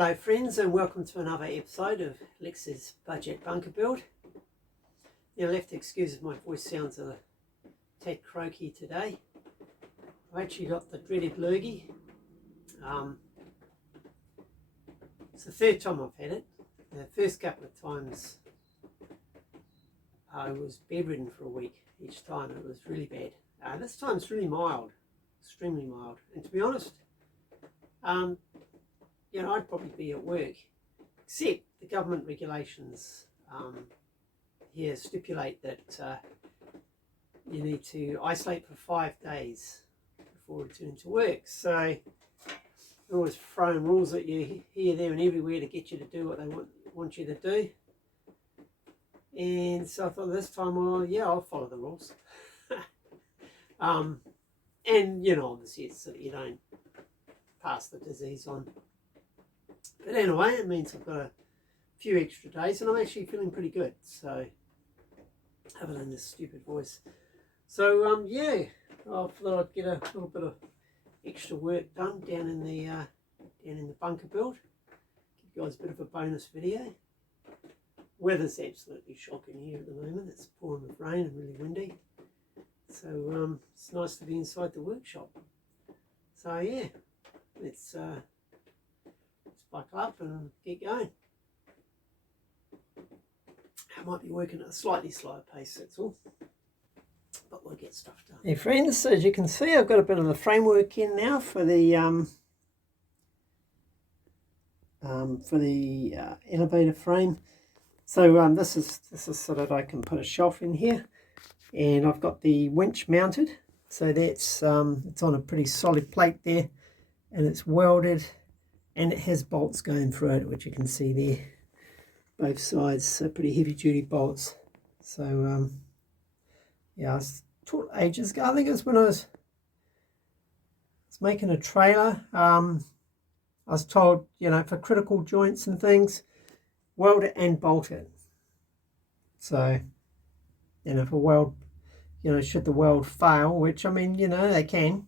Hello friends, and welcome to another episode of Lex's Budget Bunker Build. You'll have to excuse if my voice sounds a tad croaky today. I've actually got the dreaded lurgy. It's the third time I've had it. The first couple of times I was bedridden for a week. Each time it was really bad. This time it's really mild, extremely mild. And to be honest, I'd probably be at work, except the government regulations here stipulate that you need to isolate for 5 days before returning to work. So they're always throwing rules at you here, there and everywhere to get you to do what they want you to do. And so I thought this time, well, yeah, I'll follow the rules. And, obviously it's so that you don't pass the disease on. But anyway, it means I've got a few extra days and I'm actually feeling pretty good. So, other than this stupid voice. So, I thought I'd get a little bit of extra work done down in the bunker build. Give you guys a bit of a bonus video. Weather's absolutely shocking here at the moment. It's pouring with rain and really windy. So, it's nice to be inside the workshop. So, yeah, let's buckle up and get going. I might be working at a slightly slower pace, that's all, but we'll get stuff done. Hey friends, as you can see, I've got a bit of the framework in now for the elevator frame. So this is so that I can put a shelf in here, and I've got the winch mounted. So that's it's on a pretty solid plate there, and it's welded. And it has bolts going through it, which you can see there, both sides, so pretty heavy duty bolts. So I was taught ages ago, I think it was when I was making a trailer. I was told, for critical joints and things, weld it and bolt it. So, if a weld, should the weld fail, which I mean, they can,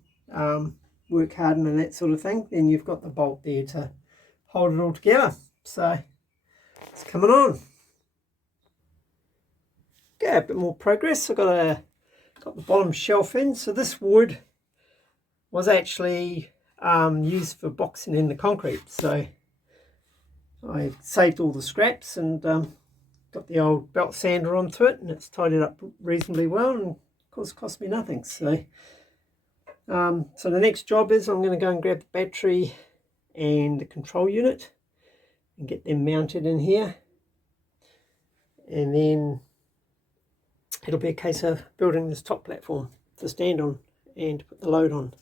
work hardened and that sort of thing, then you've got the bolt there to hold it all together. So it's coming on. Okay, a bit more progress. I've got the bottom shelf in. So this wood was actually used for boxing in the concrete. So I saved all the scraps and got the old belt sander onto it, and it's tied it up reasonably well, and of course cost me nothing. So the next job is I'm going to go and grab the battery and the control unit and get them mounted in here, and then it'll be a case of building this top platform to stand on and put the load on.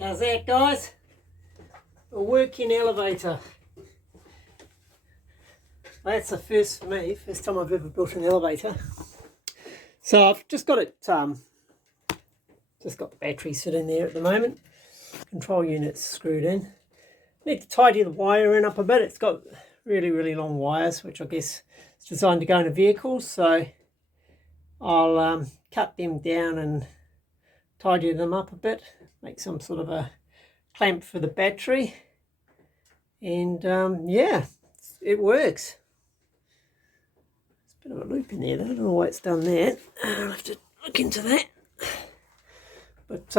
How's that, guys? A working elevator. That's a first for me, first time I've ever built an elevator. So I've just got it, just got the battery sitting there at the moment. Control unit's screwed in. Need to tidy the wiring up a bit. It's got really, really long wires, which I guess is designed to go in a vehicle. So I'll cut them down and tidy them up a bit. Make some sort of a clamp for the battery, and yeah, it works. There's a bit of a loop in there. I don't know why it's done that. I'll have to look into that. But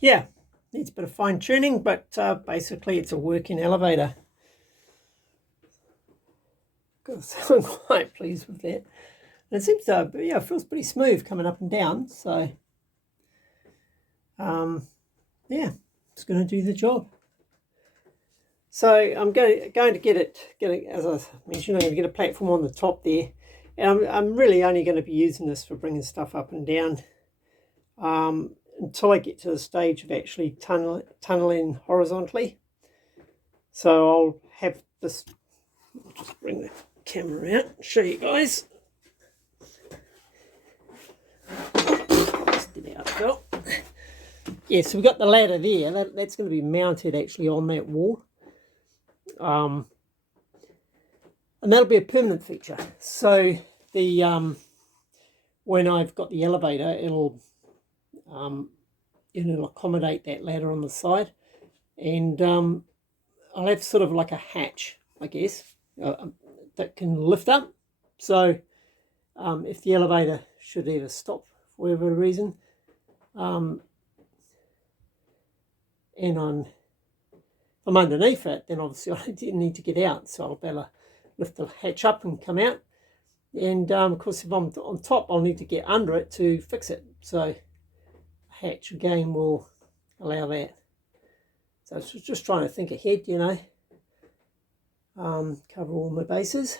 yeah, needs a bit of fine tuning, but basically it's a working elevator. I'm quite pleased with that. And it seems to, yeah, it feels pretty smooth coming up and down. So, yeah, it's going to do the job. So I'm going to get it, as I mentioned, I'm going to get a platform on the top there. And I'm really only going to be using this for bringing stuff up and down until I get to the stage of actually tunneling horizontally. So I'll have this, I'll just bring the camera out and show you guys. Just get out, Phil. Yeah, so we've got the ladder there. That's going to be mounted actually on that wall. And that'll be a permanent feature. So the when I've got the elevator, it'll accommodate that ladder on the side, and I'll have sort of like a hatch, I guess, that can lift up. So if the elevator should ever stop for whatever reason, and I'm underneath it, then obviously I didn't need to get out, so I'll be able to lift the hatch up and come out. And of course, if I'm on top, I'll need to get under it to fix it. So hatch again will allow that. So I was just trying to think ahead, cover all my bases.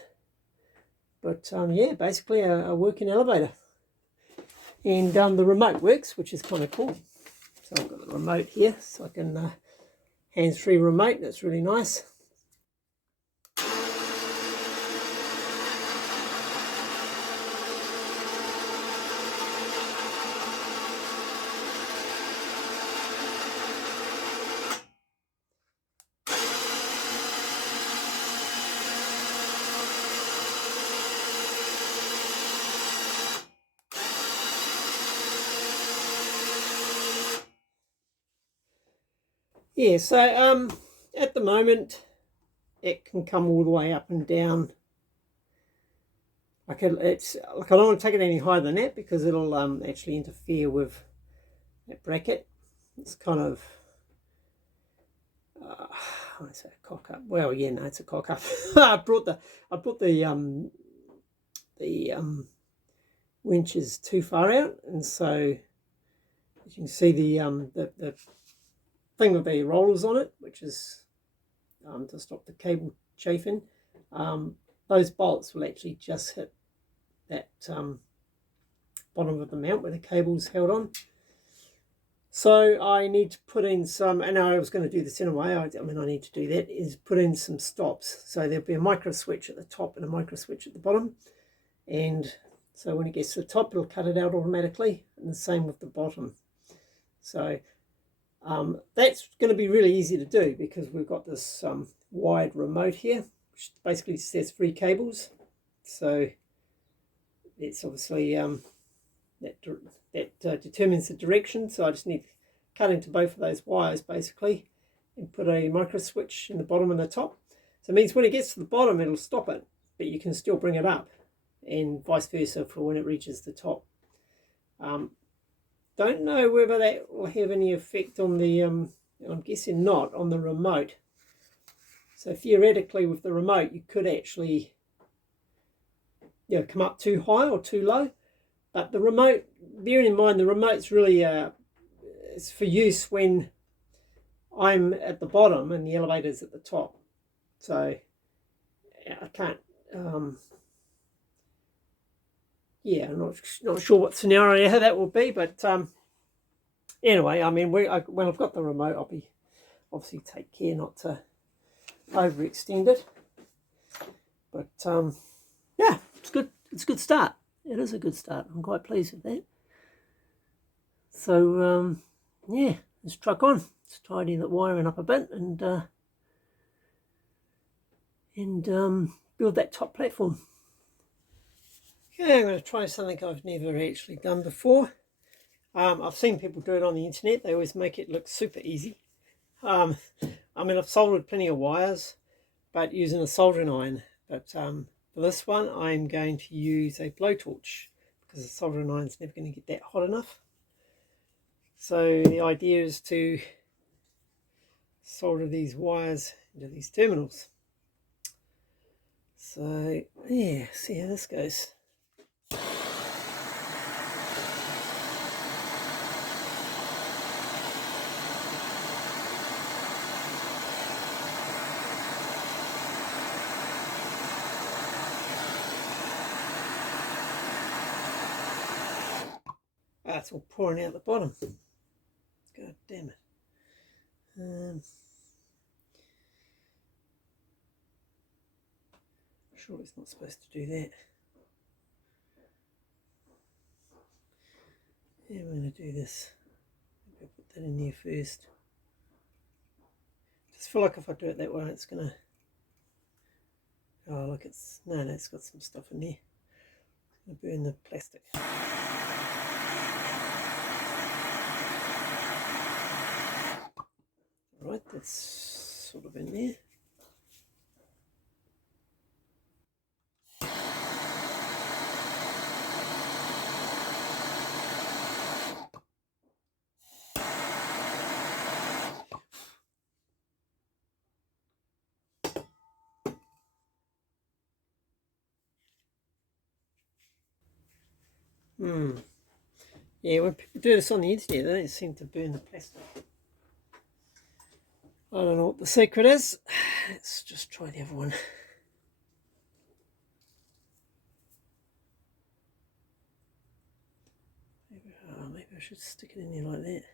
But yeah, basically a working elevator. And the remote works, which is kind of cool. So I've got the remote here, so I can hands-free remote. That's really nice. Yeah, so at the moment it can come all the way up and down. I don't want to take it any higher than that because it'll actually interfere with that bracket. It's kind of I want to say a cock up. Well, yeah, no, it's a cock up. I brought the winches too far out, and so as you can see the thing with the rollers on it, which is to stop the cable chafing, those bolts will actually just hit that bottom of the mount where the cable's held on. So I need to put in some, and I was going to do this anyway, I need to do that, is put in some stops. So there'll be a microswitch at the top and a microswitch at the bottom. And so when it gets to the top, it'll cut it out automatically, and the same with the bottom. So that's going to be really easy to do because we've got this wired remote here, which basically says 3 cables. So it's obviously that determines the direction. So I just need to cut into both of those wires basically and put a microswitch in the bottom and the top. So it means when it gets to the bottom, it'll stop it, but you can still bring it up, and vice versa for when it reaches the top. Don't know whether that will have any effect on the, I'm guessing not, on the remote. So theoretically with the remote, you could actually come up too high or too low. But the remote, bearing in mind the remote's really it's for use when I'm at the bottom and the elevator's at the top. So I can't, yeah, I'm not sure what scenario that will be, but anyway, I mean, when I've got the remote, I'll be obviously take care not to overextend it. But yeah, it's good. It's a good start. It is a good start. I'm quite pleased with that. So yeah, let's truck on. Let's tidy the wiring up a bit and build that top platform. Okay, I'm going to try something I've never actually done before. I've seen people do it on the internet. They always make it look super easy. I mean, I've soldered plenty of wires, but using a soldering iron. But for this one, I'm going to use a blowtorch because the soldering iron's never going to get that hot enough. So the idea is to solder these wires into these terminals. So yeah, see how this goes. Ah, it's all pouring out the bottom. God damn it. Sure, it's not supposed to do that. Yeah, I'm going to do this. Maybe I'll put that in there first. Just feel like if I do it that way, it's going to... Oh, look, it's... No, it's got some stuff in there. It's going to burn the plastic. Right, that's sort of in there. Yeah, when people do this on the internet, they don't seem to burn the plastic. I don't know what the secret is. Let's just try the other one. Maybe I should stick it in there like that.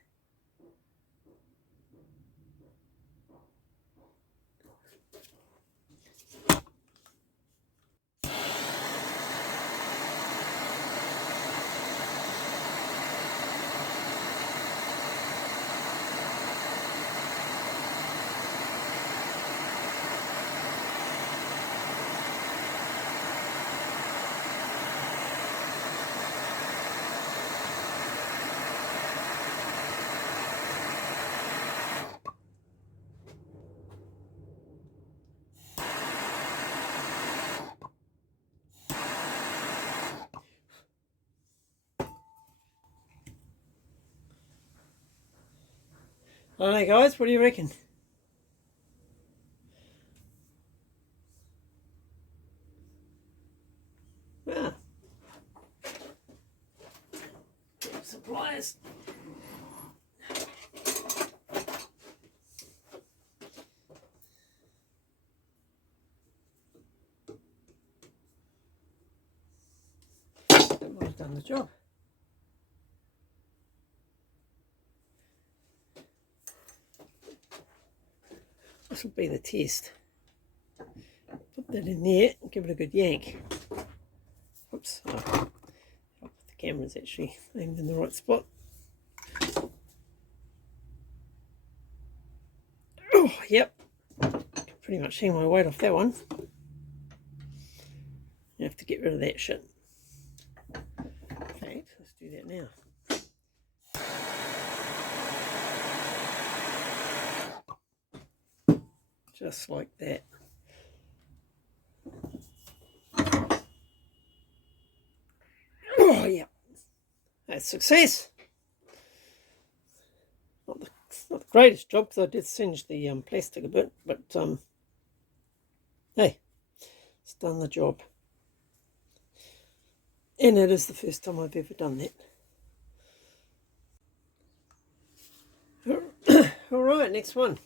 I don't know, guys, what do you reckon? Ah. Supplies. That might have done the job. This will be the test. Put that in there and give it a good yank. Oops. Oh, the camera's actually aimed in the right spot. Oh, yep. Pretty much hang my weight off that one. You have to get rid of that shit. In fact, let's do that now. Just like that. Oh, yeah. That's success. Not the greatest job because I did singe the plastic a bit, but hey, it's done the job. And it is the first time I've ever done that. All right, next one.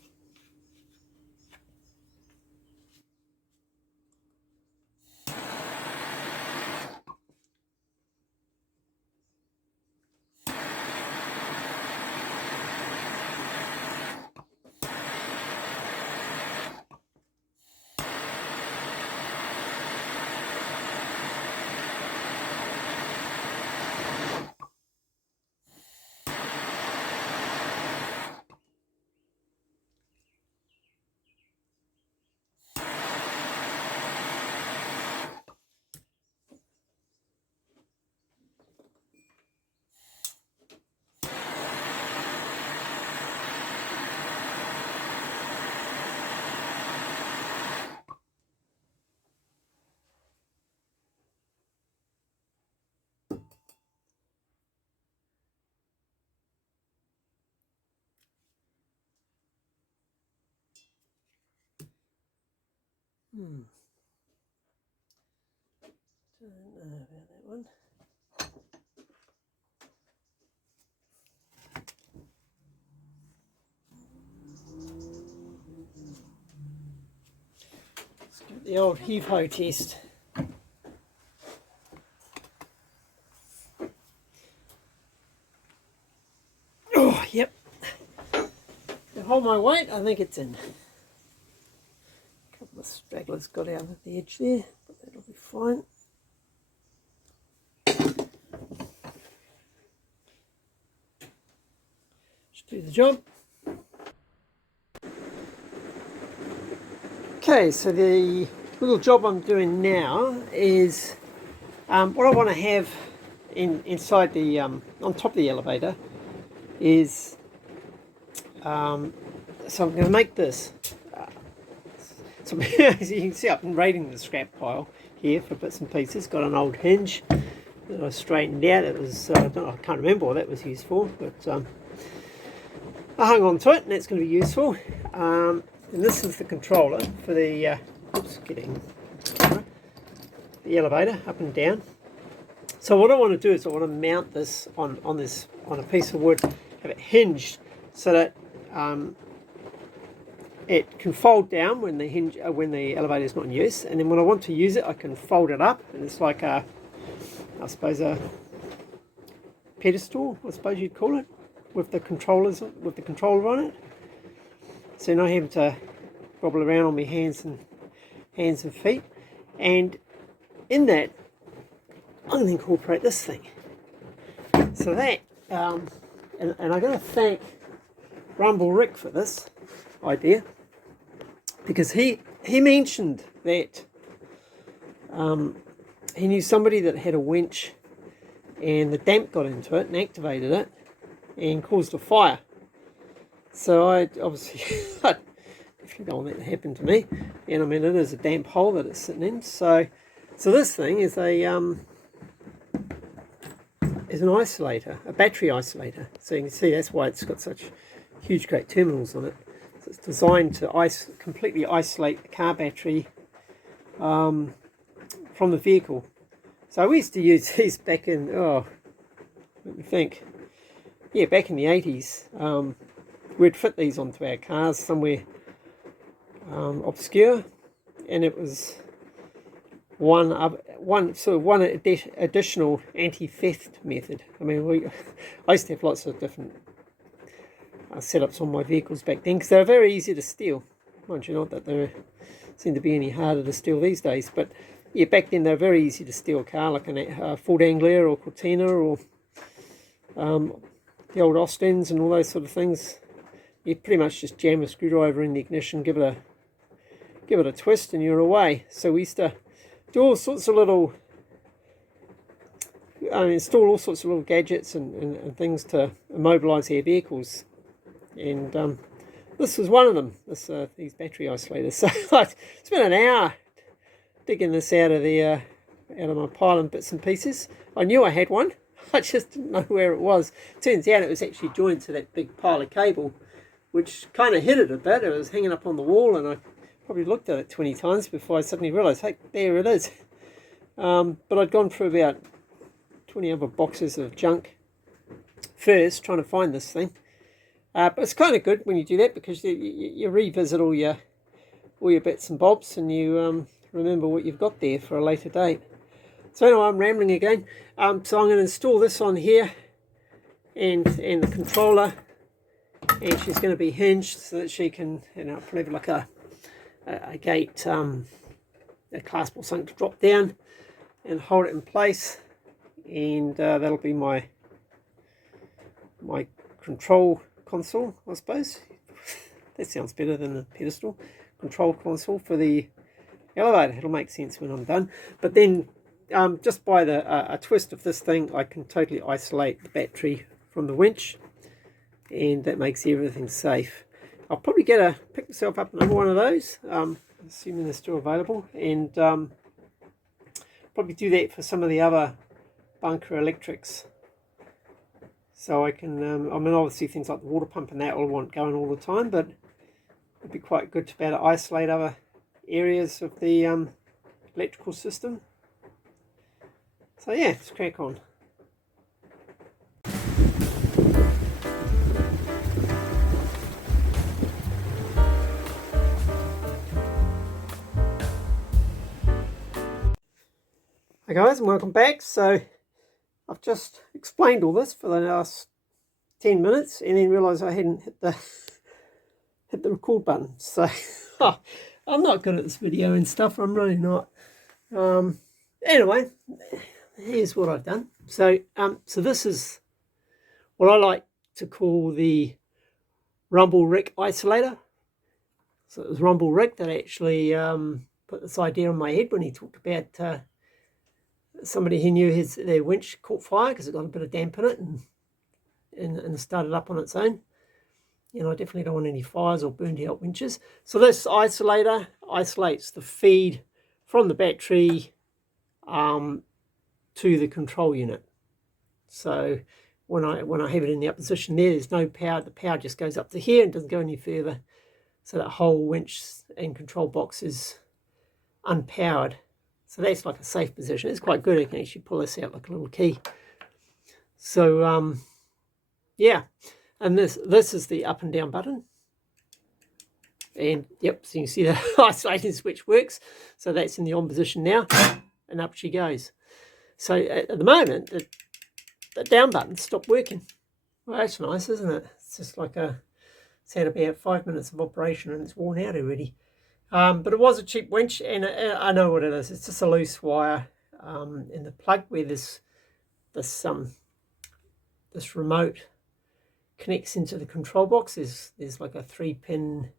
Don't know about that one. Let's give it the old heave-ho test. Oh, yep. To hold my weight, I think it's in. A couple of stragglers got out at the edge there, but that'll be fine. Should do the job. Okay, so the little job I'm doing now is what I want to have inside the on top of the elevator is so I'm going to make this. So as you can see, I've been raiding the scrap pile here for bits and pieces. Got an old hinge that I straightened out. It was I can't remember what that was used for, but I hung on to it, and that's going to be useful. And this is the controller for the the elevator up and down. So what I want to do is I want to mount this on a piece of wood, have it hinged so that it can fold down when the elevator is not in use, and then when I want to use it, I can fold it up, and it's like I suppose a pedestal, I suppose you'd call it, with the controller on it. So not having to wobble around on my hands and feet. And in that, I'm going to incorporate this thing. So that, and I'm going to thank Rumble Rick for this idea, because he mentioned that he knew somebody that had a winch and the damp got into it and activated it and caused a fire. So I obviously I definitely don't want that to happen to me, and I mean it is a damp hole that it's sitting in. So this thing is an isolator, a battery isolator. So you can see that's why it's got such huge, great terminals on it. So it's designed to completely isolate the car battery from the vehicle. So we used to use these back in let me think. Yeah, back in the 80s. We'd fit these onto our cars somewhere obscure, and it was one additional anti-theft method. I mean, I used to have lots of different setups on my vehicles back then, because they were very easy to steal. Mind you, not that they seem to be any harder to steal these days, but yeah, back then they were very easy to steal a car, like a Ford Anglia or Cortina or the old Austins and all those sort of things. You pretty much just jam a screwdriver in the ignition, give it a twist, and you're away. So we used to do all sorts of little, install all sorts of little gadgets and things to immobilise our vehicles. And this was one of them. These battery isolators. So I spent an hour digging this out of my pile in bits and pieces. I knew I had one. I just didn't know where it was. Turns out it was actually joined to that big pile of cable, which kind of hid it a bit. It was hanging up on the wall, and I probably looked at it 20 times before I suddenly realised, hey, there it is. But I'd gone through about 20 other boxes of junk first, trying to find this thing. But it's kind of good when you do that, because you revisit all your bits and bobs, and you remember what you've got there for a later date. So anyway, I'm rambling again. So I'm going to install this on here, and the controller, and she's going to be hinged so that she can, probably like a gate, a clasp or something to drop down and hold it in place, and that'll be my control console, I suppose. That sounds better than a pedestal. Control console for the elevator. It'll make sense when I'm done. But then just by a twist of this thing, I can totally isolate the battery from the winch, and that makes everything safe. I'll probably pick myself up another one of those, assuming they're still available, and probably do that for some of the other bunker electrics. So I can, obviously things like the water pump and that I'll want going all the time, but it'd be quite good to be able to isolate other areas of the electrical system. So yeah, let's crack on. Hi guys, and welcome back. So I've just explained all this for the last 10 minutes and then realised I hadn't hit the record button. So I'm not good at this video and stuff. I'm really not. Anyway, here's what I've done. So this is what I like to call the Rumble Rick isolator. So it was Rumble Rick that actually put this idea in my head when he talked about somebody who knew their winch caught fire because it got a bit of damp in it and started up on its own. You know, I definitely don't want any fires or burned out winches. So this isolator isolates the feed from the battery to the control unit. So when I have it in the up position there's no power. The power just goes up to here and doesn't go any further. So that whole winch and control box is unpowered. So that's like a safe position. It's quite good. I can actually pull this out like a little key. So yeah, and this is the up and down button. And yep, so you can see the isolating switch works. So that's in the on position now, and up she goes. So at the moment, the down button stopped working. Well, that's nice, isn't it? It's just like it's had about 5 minutes of operation and it's worn out already. But it was a cheap winch, and I know what it is. It's just a loose wire in the plug where this remote connects into the control box. There's like a 3-pin,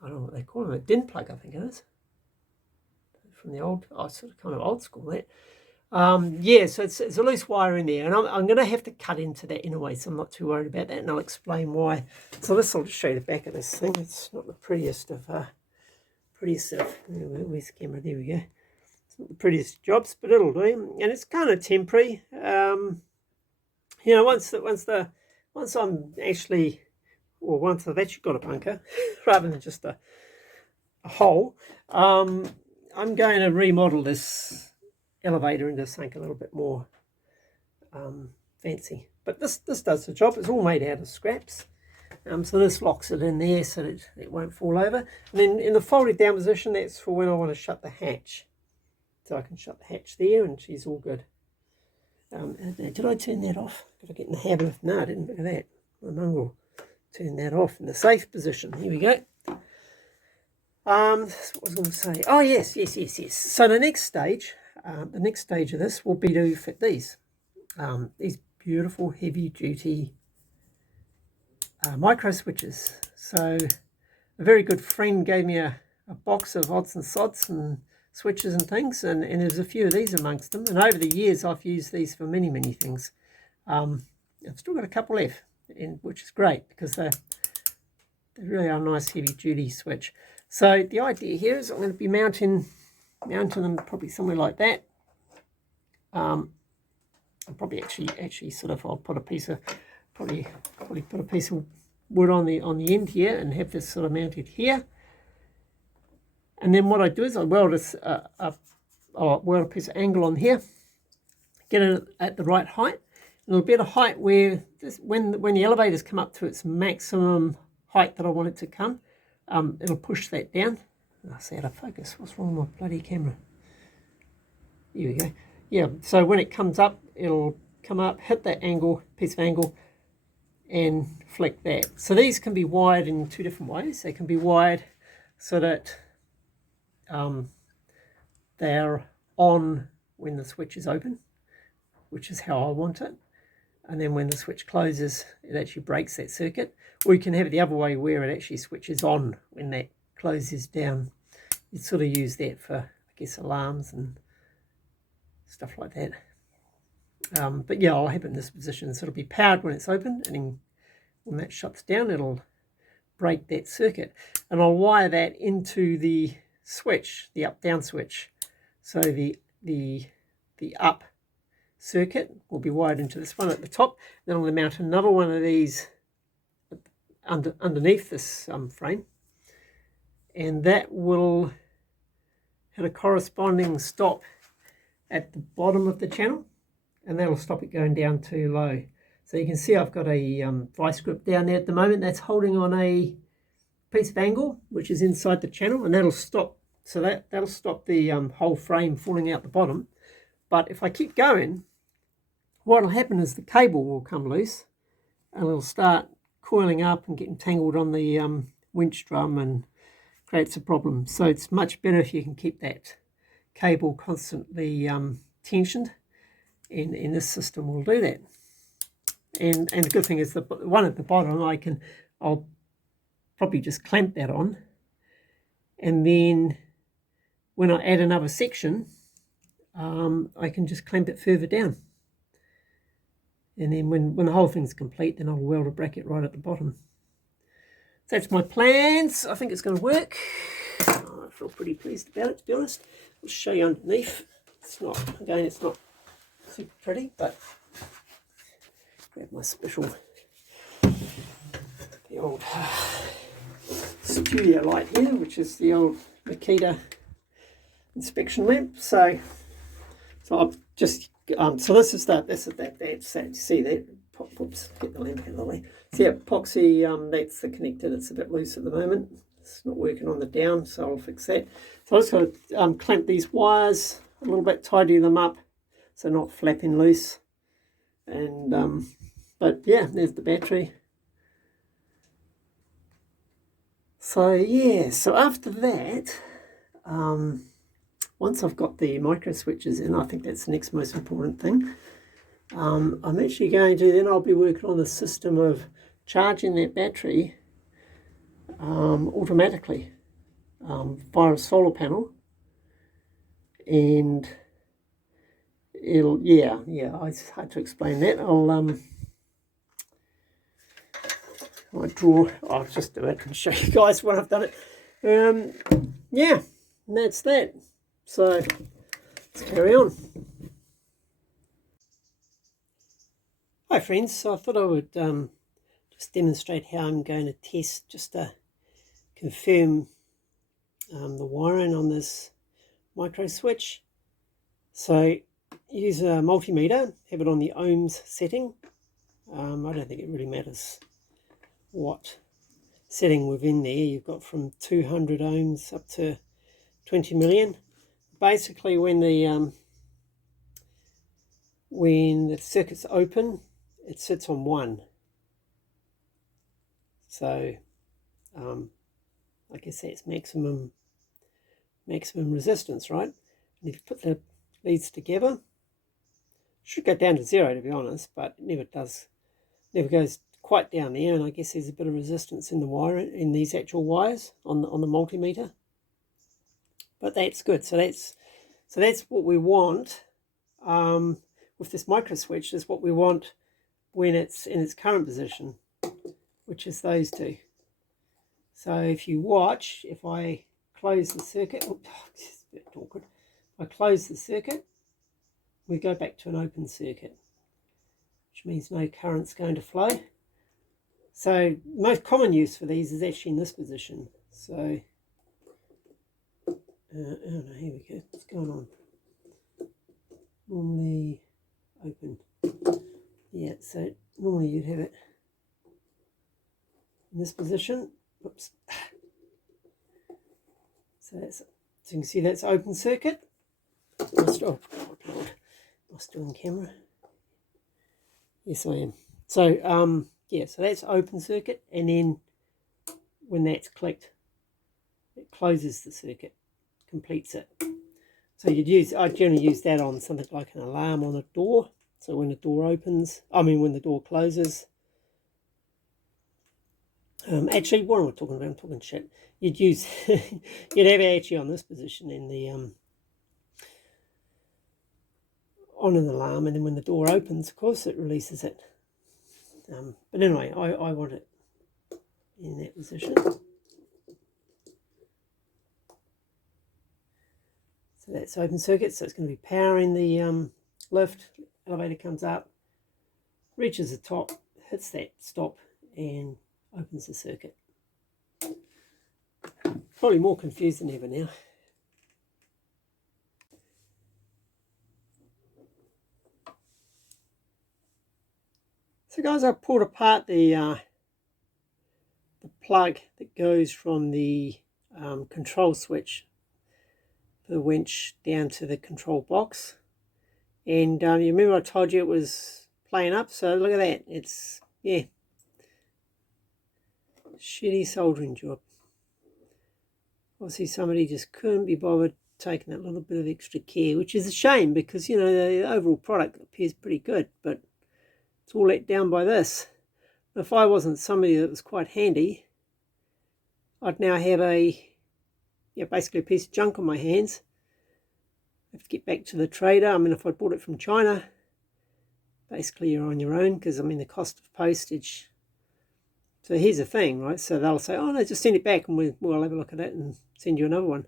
I don't know what they call them, a DIN plug, I think it is. From the old, sort of kind of old school that. Yeah, so it's a loose wire in there, and I'm going to have to cut into that anyway, so I'm not too worried about that, and I'll explain why. So this will just show you the back of this thing. It's not the prettiest of where's the camera? There we go. It's not the prettiest jobs, but it'll do, and it's kind of temporary. You know, once I've actually got a bunker rather than just a hole, I'm going to remodel this elevator into something a little bit more fancy. But this does the job. It's all made out of scraps. So this locks it in there so that it won't fall over. And then in the folded down position, that's for when I want to shut the hatch. So I can shut the hatch there and she's all good. Did I turn that off? Did I get in the habit of... No, I didn't. Look at that. My mongrel. Turn that off in the safe position. Here we go. That's what I was going to say. Oh, yes. So the next stage of this will be to fit these beautiful heavy-duty microswitches. So a very good friend gave me a box of odds and sods and switches and things, and there's a few of these amongst them. And over the years, I've used these for many things. I've still got a couple left, which is great because they really are a nice heavy-duty switch. So the idea here is I'm going to be mounting them probably somewhere like that. I'll probably actually sort of I'll put a piece of probably put a piece of wood on the end here and have this sort of mounted here. And then what I do is I weld a piece of angle on here, get it at the right height. And it'll be at a height where when the elevators come up to its maximum height that I want it to come, it'll push that down. I see out of focus. What's wrong with my bloody camera? Here we go. Yeah, so when it comes up, it'll come up, hit that piece of angle, and flick that. So these can be wired in two different ways. They can be wired so that they're on when the switch is open, which is how I want it. And then when the switch closes, it actually breaks that circuit. Or you can have it the other way where it actually switches on when that closes down. You sort of use that for, I guess, alarms and stuff like that. But yeah, I'll have it in this position. So it'll be powered when it's open, and then when that shuts down, it'll break that circuit. And I'll wire that into the switch, the up-down switch. So the up circuit will be wired into this one at the top. Then I'm going to mount another one of these underneath this frame, and that will hit a corresponding stop at the bottom of the channel, and that'll stop it going down too low. So you can see I've got a vice grip down there at the moment that's holding on a piece of angle which is inside the channel, and that'll stop. So that'll stop the whole frame falling out the bottom. But if I keep going, what will happen is the cable will come loose and it'll start coiling up and getting tangled on the winch drum and creates a problem. So it's much better if you can keep that cable constantly tensioned, and this system will do that. And the good thing is the one at the bottom, I'll probably just clamp that on, and then when I add another section, I can just clamp it further down. And then when the whole thing's complete, then I'll weld a bracket right at the bottom. So that's my plans. I think it's going to work. I feel pretty pleased about it, to be honest. I'll show you underneath. It's not super pretty, but grab my special, the old studio light here, which is the old Makita inspection lamp. So I've just so this is that see that, oops, get the lamp out of the way. See epoxy, that's the connector that's a bit loose at the moment. It's not working on the down, so I'll fix that. So I just got to clamp these wires a little bit, tidy them up so not flapping loose. And but yeah, there's the battery. So yeah, so after that, once I've got the microswitches in, I think that's the next most important thing. I'm actually going to, then I'll be working on the system of charging that battery automatically via a solar panel. And it'll, yeah, it's hard to explain that. I'll just do it and show you guys when I've done it. Yeah, and that's that. So let's carry on. Hi friends, so I thought I would just demonstrate how I'm going to test, just to confirm the wiring on this micro switch. So use a multimeter, have it on the ohms setting. I don't think it really matters what setting within there. You've got from 200 ohms up to 20 million. Basically when the circuit's open, it sits on 1. So I guess that's maximum resistance, right? And if you put the leads together, it should go down to 0, to be honest, but it never goes quite down there. And I guess there's a bit of resistance in the wire, in these actual wires on the multimeter. But that's good. So that's what we want with this micro switch, is what we want when it's in its current position, which is those two. So if you watch, if I close the circuit, oops, it's a bit awkward. If I close the circuit, we go back to an open circuit, which means no current's going to flow. So most common use for these is actually in this position. So oh no, here we go. What's going on? Normally open. Yeah, so normally you'd have it in this position. Oops. So you can see that's open circuit. Oh, I'm still on camera. Yes, I am. So yeah, so that's open circuit, and then when that's clicked, it closes the circuit, completes it. So I generally use that on something like an alarm on a door. So when the door opens, when the door closes. Actually, what am I talking about? I'm talking shit. You'd have it actually on this position in the on an alarm, and then when the door opens, of course, it releases it. But anyway, I want it in that position. So that's open circuit, so it's going to be powering the lift. Elevator comes up, reaches the top, hits that stop, and opens the circuit. Probably more confused than ever now. So guys, I pulled apart the plug that goes from the control switch for the winch down to the control box. And you remember I told you it was playing up, so look at that. It's, yeah, shitty soldering job. Obviously somebody just couldn't be bothered taking that little bit of extra care, which is a shame because, you know, the overall product appears pretty good, but it's all let down by this. If I wasn't somebody that was quite handy, I'd now have basically a piece of junk on my hands. I have to get back to the trader. I mean, if I bought it from China, basically you're on your own because, I mean, the cost of postage. So here's the thing, right? So they'll say, oh, no, just send it back and we'll have a look at it and send you another one.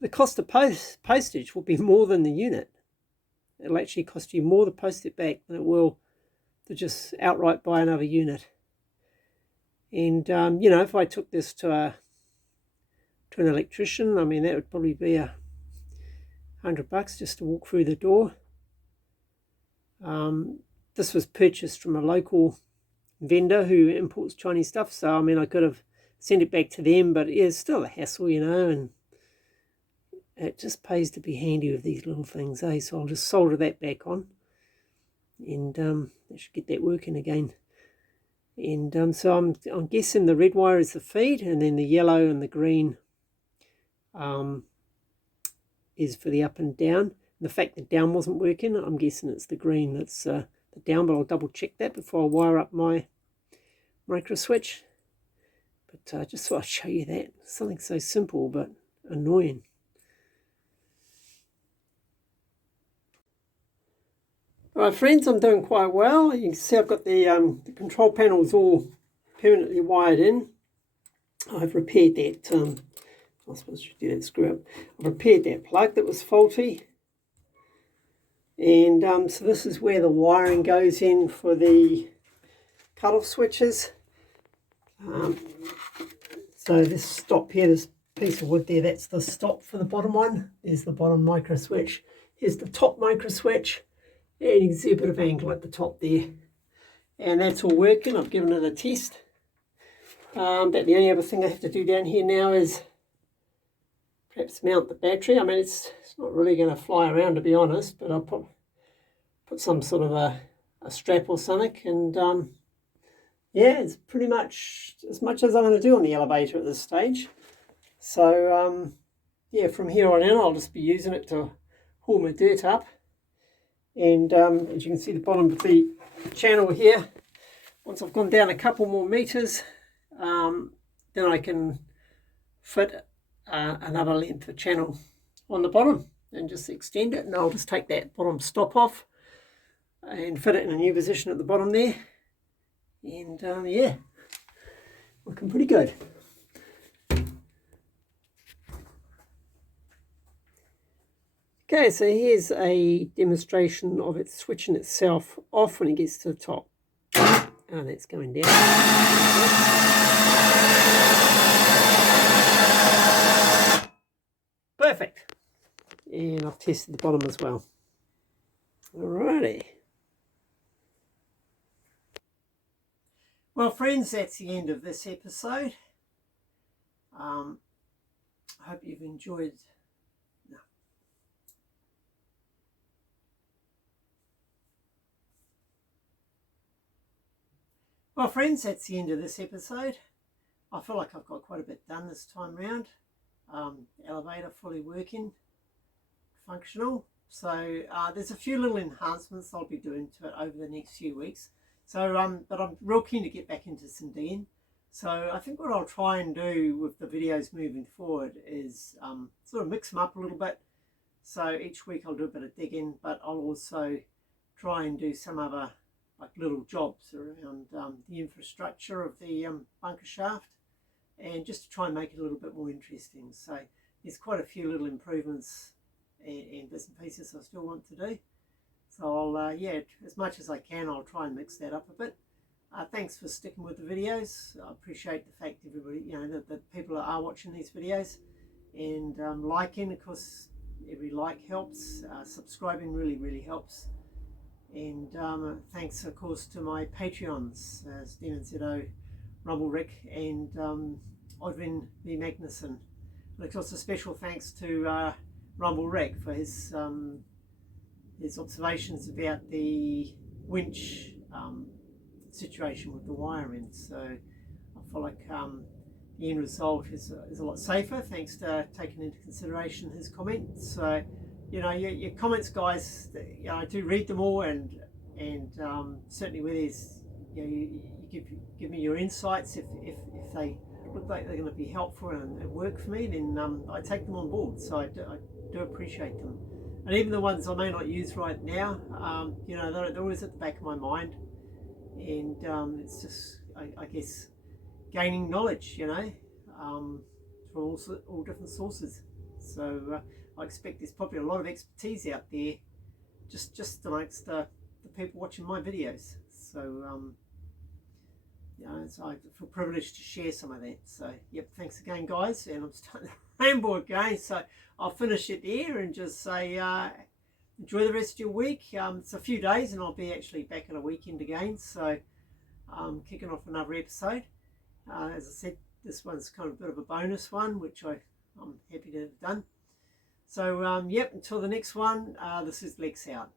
The cost of postage will be more than the unit. It'll actually cost you more to post it back than it will to just outright buy another unit. And, you know, if I took this to an electrician, I mean, that would probably be $100 just to walk through the door. This was purchased from a local vendor who imports Chinese stuff, so I mean I could have sent it back to them, but yeah, it's still a hassle, you know, and it just pays to be handy with these little things, eh? So I'll just solder that back on, and I should get that working again. And so I'm guessing the red wire is the feed, and then the yellow and the green is for the up and down. And the fact that down wasn't working, I'm guessing it's the green that's the down, but I'll double check that before I wire up my microswitch. But I just thought I'd show you that. Something so simple but annoying. Alright friends, I'm doing quite well. You can see I've got the control panels all permanently wired in. I've repaired that, I suppose I should do that screw up. I've repaired that plug that was faulty. And so this is where the wiring goes in for the cut-off switches. So this stop here, this piece of wood there, that's the stop for the bottom one. There's the bottom microswitch. Here's the top microswitch. And you can see a bit of angle at the top there. And that's all working. I've given it a test. But the only other thing I have to do down here now is perhaps mount the battery. I mean, it's not really going to fly around, to be honest, but I'll put some sort of a strap or something, and yeah, it's pretty much as much as I'm going to do on the elevator at this stage. So yeah, from here on in, I'll just be using it to haul my dirt up. And as you can see, the bottom of the channel here, once I've gone down a couple more meters, then I can fit another length of channel on the bottom and just extend it, and I'll just take that bottom stop off and fit it in a new position at the bottom there. And yeah, looking pretty good. Okay, so here's a demonstration of it switching itself off when it gets to the top. And that's going down. Perfect. And I've tested the bottom as well. Alrighty. Well, friends, that's the end of this episode. I hope you've enjoyed. No. Well, friends, that's the end of this episode. I feel like I've got quite a bit done this time round. Elevator fully working, functional. So there's a few little enhancements I'll be doing to it over the next few weeks. So, but I'm real keen to get back into some digging. So I think what I'll try and do with the videos moving forward is sort of mix them up a little bit. So each week I'll do a bit of digging, but I'll also try and do some other like little jobs around the infrastructure of the bunker shaft, and just to try and make it a little bit more interesting. So there's quite a few little improvements and bits and pieces I still want to do. So I'll, yeah, as much as I can, I'll try and mix that up a bit. Thanks for sticking with the videos. I appreciate the fact everybody, you know, that people are watching these videos and liking. Of course, every like helps. Subscribing really helps. And thanks, of course, to my Patreons, Stephen Zito, Rumble Rick, and Odwin V. Magnuson. And of course, a special thanks to Rumble Rick for his observations about the winch situation with the wiring. So I feel like the end result is a lot safer thanks to taking into consideration his comments. So, you know, your comments, guys, you know, I do read them all, and certainly where there's, you know, you give me your insights. If they look like they're going to be helpful and work for me, then I take them on board. So I do appreciate them. And even the ones I may not use right now, you know, they're always at the back of my mind. And it's just, I guess, gaining knowledge, you know, from all different sources. So I expect there's probably a lot of expertise out there just amongst the people watching my videos. So, you know, so I feel privileged to share some of that. So, yep, thanks again, guys. And I'm starting to ramble again, so I'll finish it there and just say enjoy the rest of your week. It's a few days and I'll be actually back at a weekend again. So kicking off another episode. As I said, this one's kind of a bit of a bonus one, which I'm happy to have done. So, yep, until the next one, this is Lex out.